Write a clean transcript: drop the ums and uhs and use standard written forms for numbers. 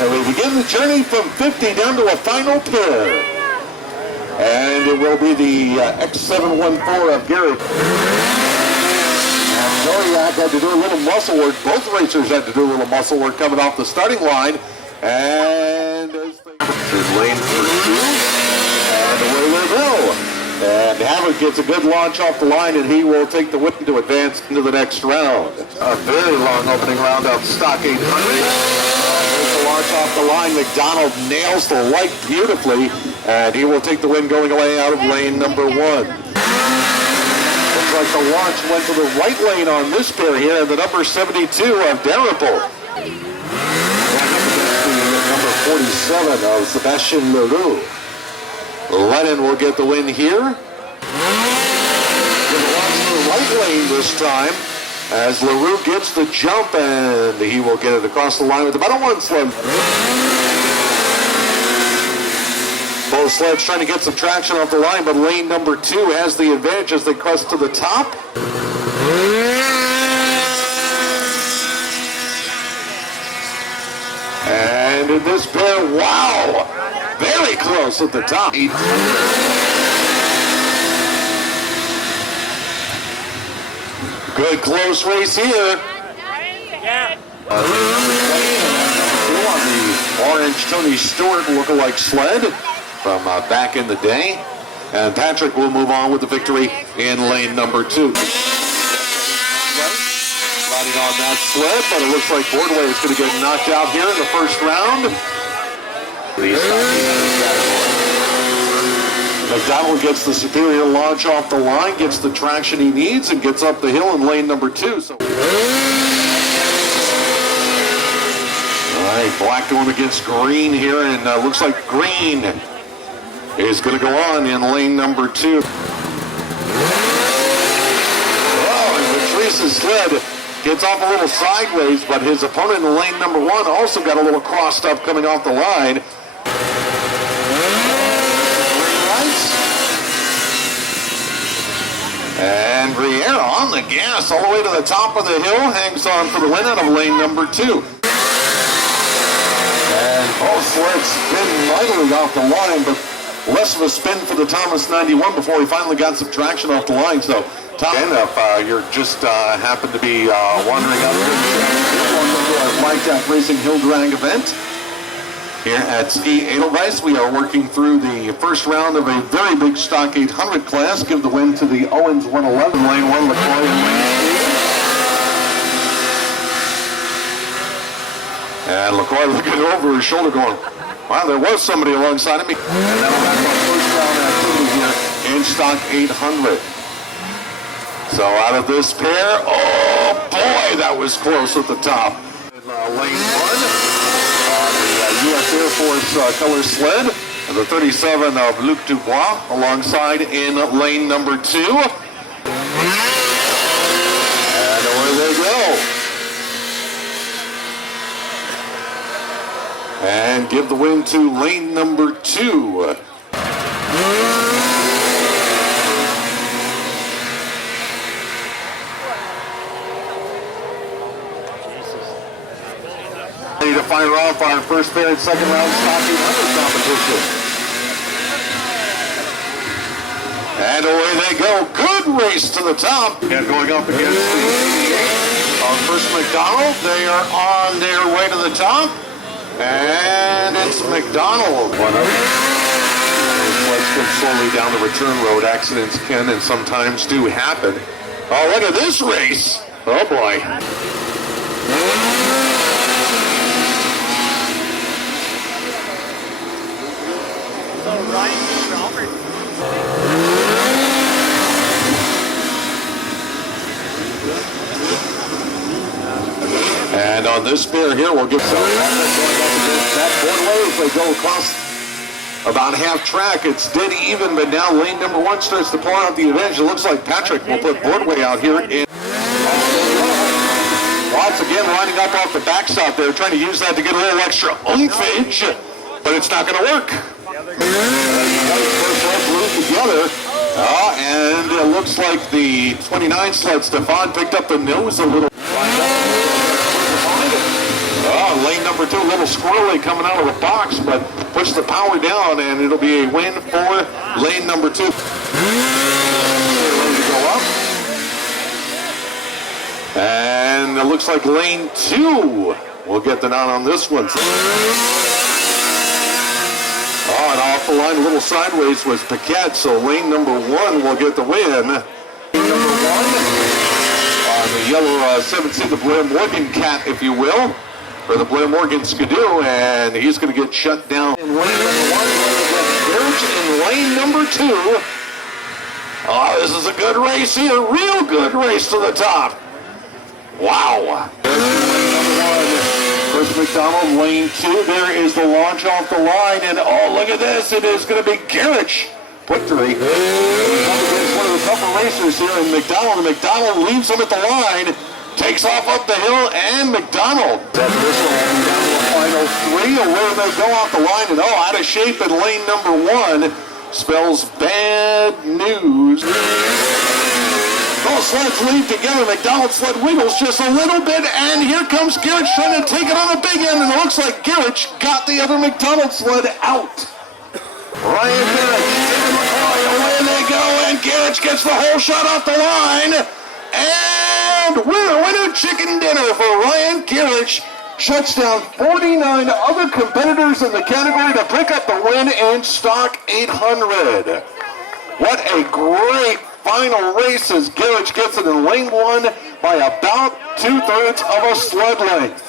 And we begin the journey from 50 down to a final pair. And it will be the X714 of Gerych. And Gerych had to do a little muscle work. Both racers had to do a little muscle work coming off the starting line. And as they lane for 2. And away they go. And Gerych gets a good launch off the line, and he will take the win to advance into the next round. A very long opening round of stock 800. There's the launch off the line. McDonald nails the light beautifully, and he will take the win going away out of lane number 1. Looks like the launch went to the right lane on this pair here, the number 72 of Darrapple. Number 47 of Sebastian Leroux. Lennon will get the win here. Give a launch to the right lane this time as Leroux gets the jump, and he will get it across the line with about a 1 sled. Both sleds trying to get some traction off the line, but lane number 2 has the advantage as they crest to the top. And in this pair, wow! Very close at the top. Good close race here. On the orange Tony Stewart lookalike sled from back in the day. And Patrick will move on with the victory in lane number 2. Riding on that sled, but it looks like Boardway is going to get knocked out here in the first round. McDonald gets the superior launch off the line, gets the traction he needs, and gets up the hill in lane number 2. So, all right, black going against green here, and looks like green is going to go on in lane number 2. Oh, and Patrice's sled gets off a little sideways, but his opponent in lane number 1 also got a little crossed up coming off the line. And Briere on the gas all the way to the top of the hill, hangs on for the win out of lane number 2. And both sleds spin mightily off the line, but less of a spin for the Thomas 91 before he finally got some traction off the line. So, and if you're just happen to be wandering up here, welcome to our Blackjack Racing Hill Drag event. Here at Ski Edelweiss, we are working through the first round of a very big stock 800 class. Give the win to the Owens 111, lane 1, LaCroix in lane 3. And LaCroix looking over his shoulder going, wow, there was somebody alongside of me. And now back on first round activity here in stock 800. So out of this pair, oh boy, that was close at the top. Lane 1. U.S. Air Force color sled, the 37 of Luc Dubois alongside in lane number 2. And away they go. And give the win to lane number 2. To fire off our first pair and second round stock 800 competition. And away they go. Good race to the top. And going up against the 88 on first McDonald. They are on their way to the top. And it's McDonald. Let's come slowly down the return road. Accidents can and sometimes do happen. Oh, look at this race. Oh boy. And on this pair here, we'll get some that Boardway as they go across about half track. It's dead even, but now lane number 1 starts to pull out the advantage. It looks like Patrick will put Boardway out here in. Watts again lining up off the backside there, trying to use that to get a little extra oomph-age, but it's not going to work. Together, and it looks like the 29 sled Stefan picked up the nose a little. Oh, lane number 2, a little squirrely coming out of the box, but push the power down, and it'll be a win for lane number 2. Ready to go up. And it looks like lane 2 will get the nod on this one. Oh, and off the line, a little sideways was Paquette, so lane number 1 will get the win. Number 1. The yellow 7C, the Blair Morgan cat, if you will, or the Blair Morgan Skidoo, and he's going to get shut down. In lane number 1, Gerych in lane number 2. Oh, this is a good race here, real good race to the top. Wow. Lane number 1, Chris McDonald, lane 2. There is the launch off the line, and oh, look at this. It is going to be Gerych. Victory. One of the tougher racers here in McDonald. And McDonald leaves him at the line, takes off up the hill, and McDonald. That this one will be down to the final 3. Away they go off the line, and oh, out of shape in lane number 1 spells bad news. Both sleds leave together. McDonald sled wiggles just a little bit, and here comes Gerych trying to take it on the big end, and it looks like Gerych got the other McDonald sled out. Ryan Gerych, away they go, and Gerych gets the whole shot off the line. And winner chicken dinner for Ryan Gerych. Shuts down 49 other competitors in the category to pick up the win in Stock 800. What a great final race as Gerych gets it in lane 1 by about 2/3 of a sled length.